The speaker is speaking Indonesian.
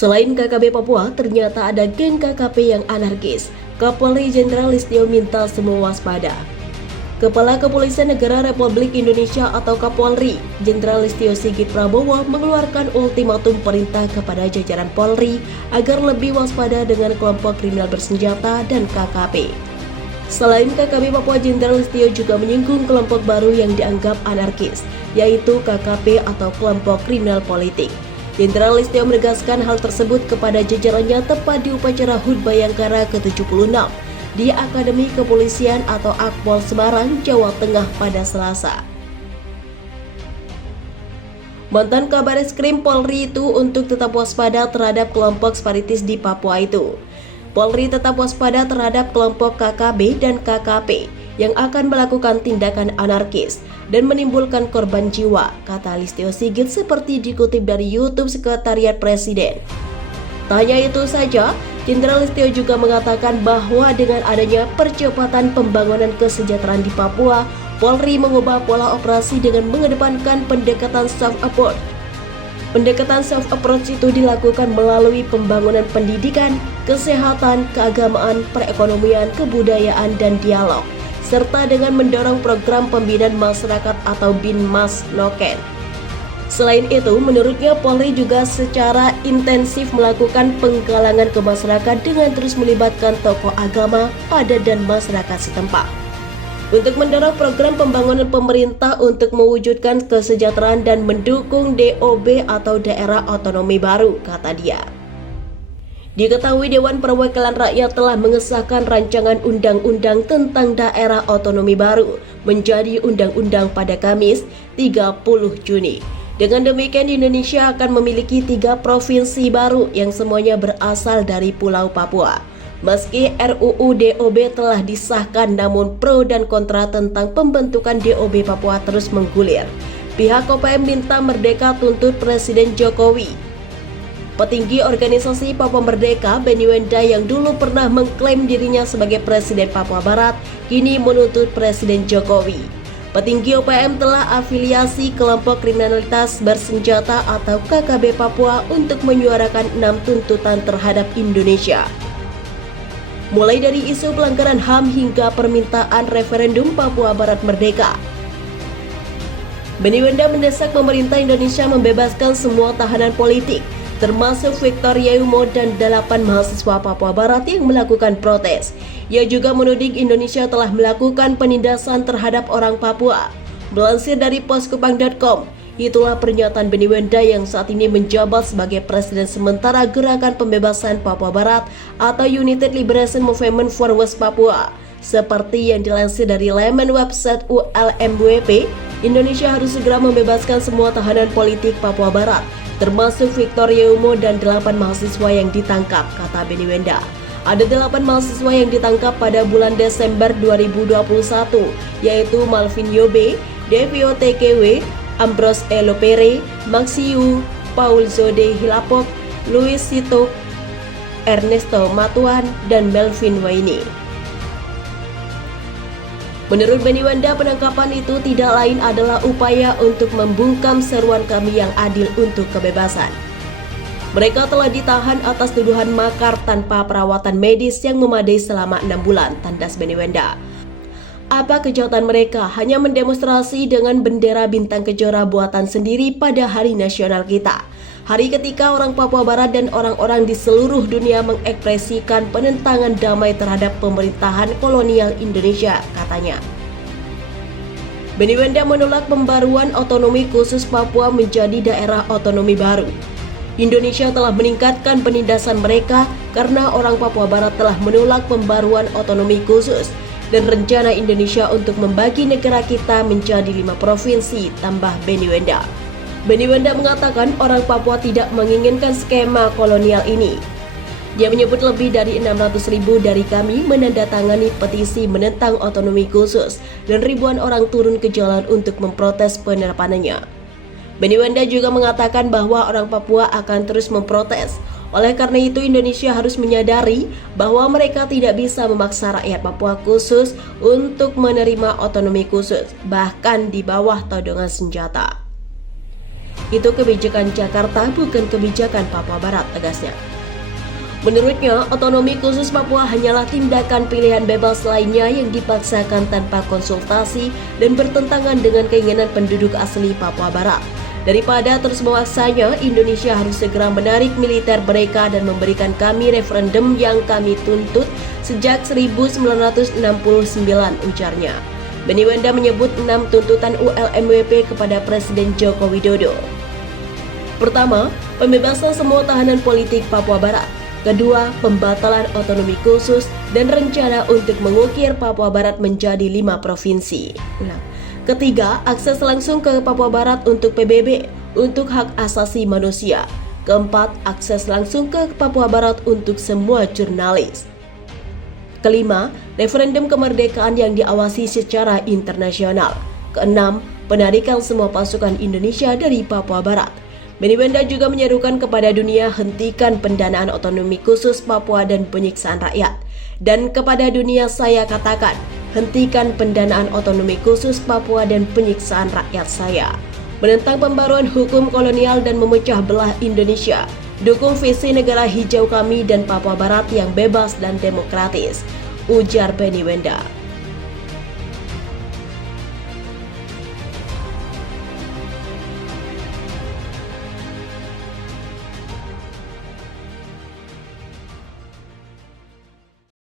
Selain KKB Papua, ternyata ada geng KKP yang anarkis. Kapolri Jenderal Listio minta semua waspada. Kepala Kepolisian Negara Republik Indonesia atau Kapolri, Jenderal Listio Sigit Prabowo mengeluarkan ultimatum perintah kepada jajaran Polri agar lebih waspada dengan kelompok kriminal bersenjata dan KKP. Selain KKB Papua, Jenderal Listio juga menyinggung kelompok baru yang dianggap anarkis, yaitu KKP atau kelompok kriminal politik. Jenderal Listio menegaskan hal tersebut kepada jajarannya tepat di upacara HUT Bayangkara ke-76 di Akademi Kepolisian atau Akpol Semarang, Jawa Tengah pada Selasa. Mantan Kabareskrim Polri itu untuk tetap waspada terhadap kelompok separatis di Papua itu. Polri tetap waspada terhadap kelompok KKB dan KKP yang akan melakukan tindakan anarkis dan menimbulkan korban jiwa, kata Listio Sigit seperti dikutip dari YouTube Sekretariat Presiden. Tak hanya itu saja, Jenderal Listio juga mengatakan bahwa dengan adanya percepatan pembangunan kesejahteraan di Papua, Polri mengubah pola operasi dengan mengedepankan pendekatan self-approach. Pendekatan self-approach itu dilakukan melalui pembangunan pendidikan, kesehatan, keagamaan, perekonomian, kebudayaan, dan dialog, serta dengan mendorong program pembinaan masyarakat atau Binmas Noken. Selain itu, menurutnya Polri juga secara intensif melakukan penggalangan ke masyarakat dengan terus melibatkan tokoh agama, adat, dan masyarakat setempat untuk mendorong program pembangunan pemerintah untuk mewujudkan kesejahteraan dan mendukung DOB atau daerah otonomi baru, kata dia. Diketahui Dewan Perwakilan Rakyat telah mengesahkan rancangan undang-undang tentang daerah otonomi baru menjadi undang-undang pada Kamis 30 Juni. Dengan demikian Indonesia akan memiliki 3 provinsi baru yang semuanya berasal dari Pulau Papua. Meski RUU DOB telah disahkan, namun pro dan kontra tentang pembentukan DOB Papua terus menggulir. Pihak OPM minta Merdeka tuntut Presiden Jokowi. Petinggi organisasi Papua Merdeka, Benny Wenda, yang dulu pernah mengklaim dirinya sebagai Presiden Papua Barat, kini menuntut Presiden Jokowi. Petinggi OPM telah afiliasi kelompok kriminalitas bersenjata atau KKB Papua untuk menyuarakan 6 tuntutan terhadap Indonesia. Mulai dari isu pelanggaran HAM hingga permintaan referendum Papua Barat Merdeka. Benny Wenda mendesak pemerintah Indonesia membebaskan semua tahanan politik, termasuk Victor Yeumo dan 8 mahasiswa Papua Barat yang melakukan protes. Ia juga menuding Indonesia telah melakukan penindasan terhadap orang Papua. Melansir dari poskupang.com, itulah pernyataan Benny Wenda yang saat ini menjabat sebagai Presiden sementara Gerakan Pembebasan Papua Barat atau United Liberation Movement for West Papua. Seperti yang dilansir dari laman website ULMWP, Indonesia harus segera membebaskan semua tahanan politik Papua Barat, termasuk Victor Yeumo dan 8 mahasiswa yang ditangkap, kata Benny Wenda. Ada 8 mahasiswa yang ditangkap pada bulan Desember 2021, yaitu Malvin Yobe, Devio TKW, Ambrose Elopere, Maxiu, Paul Zode Hilapok, Louis Sito, Ernesto Matuan, dan Melvin Waini. Menurut Benny Wenda, penangkapan itu tidak lain adalah upaya untuk membungkam seruan kami yang adil untuk kebebasan. Mereka telah ditahan atas tuduhan makar tanpa perawatan medis yang memadai selama 6 bulan, tandas Benny Wenda. Apa kejahatan mereka? Hanya mendemonstrasi dengan bendera bintang kejora buatan sendiri pada hari nasional kita. Hari ketika orang Papua Barat dan orang-orang di seluruh dunia mengekspresikan penentangan damai terhadap pemerintahan kolonial Indonesia, katanya. Benny Wenda menolak pembaruan otonomi khusus Papua menjadi daerah otonomi baru. Indonesia telah meningkatkan penindasan mereka karena orang Papua Barat telah menolak pembaruan otonomi khusus dan rencana Indonesia untuk membagi negara kita menjadi 5 provinsi, tambah Benny Wenda. Benny Wenda mengatakan orang Papua tidak menginginkan skema kolonial ini. Dia menyebut lebih dari 600.000 dari kami menandatangani petisi menentang otonomi khusus dan ribuan orang turun ke jalan untuk memprotes penerapannya. Benny Wenda juga mengatakan bahwa orang Papua akan terus memprotes. Oleh karena itu, Indonesia harus menyadari bahwa mereka tidak bisa memaksa rakyat Papua khusus untuk menerima otonomi khusus, bahkan di bawah todongan senjata. Itu kebijakan Jakarta, bukan kebijakan Papua Barat, tegasnya. Menurutnya, otonomi khusus Papua hanyalah tindakan pilihan bebas lainnya yang dipaksakan tanpa konsultasi dan bertentangan dengan keinginan penduduk asli Papua Barat. Daripada terus memaksanya, Indonesia harus segera menarik militer mereka dan memberikan kami referendum yang kami tuntut sejak 1969, ujarnya. Benny Wenda menyebut 6 tuntutan ULMWP kepada Presiden Joko Widodo. Pertama, pembebasan semua tahanan politik Papua Barat. Kedua, pembatalan otonomi khusus dan rencana untuk mengukir Papua Barat menjadi 5 provinsi. Ketiga, akses langsung ke Papua Barat untuk PBB, untuk hak asasi manusia. Keempat, akses langsung ke Papua Barat untuk semua jurnalis. Kelima, referendum kemerdekaan yang diawasi secara internasional. Keenam, penarikan semua pasukan Indonesia dari Papua Barat. Benny Wenda juga menyerukan kepada dunia hentikan pendanaan otonomi khusus Papua dan penyiksaan rakyat. Dan kepada dunia saya katakan, hentikan pendanaan otonomi khusus Papua dan penyiksaan rakyat saya. Menentang pembaruan hukum kolonial dan memecah belah Indonesia. Dukung visi negara hijau kami dan Papua Barat yang bebas dan demokratis, ujar Benny Wenda.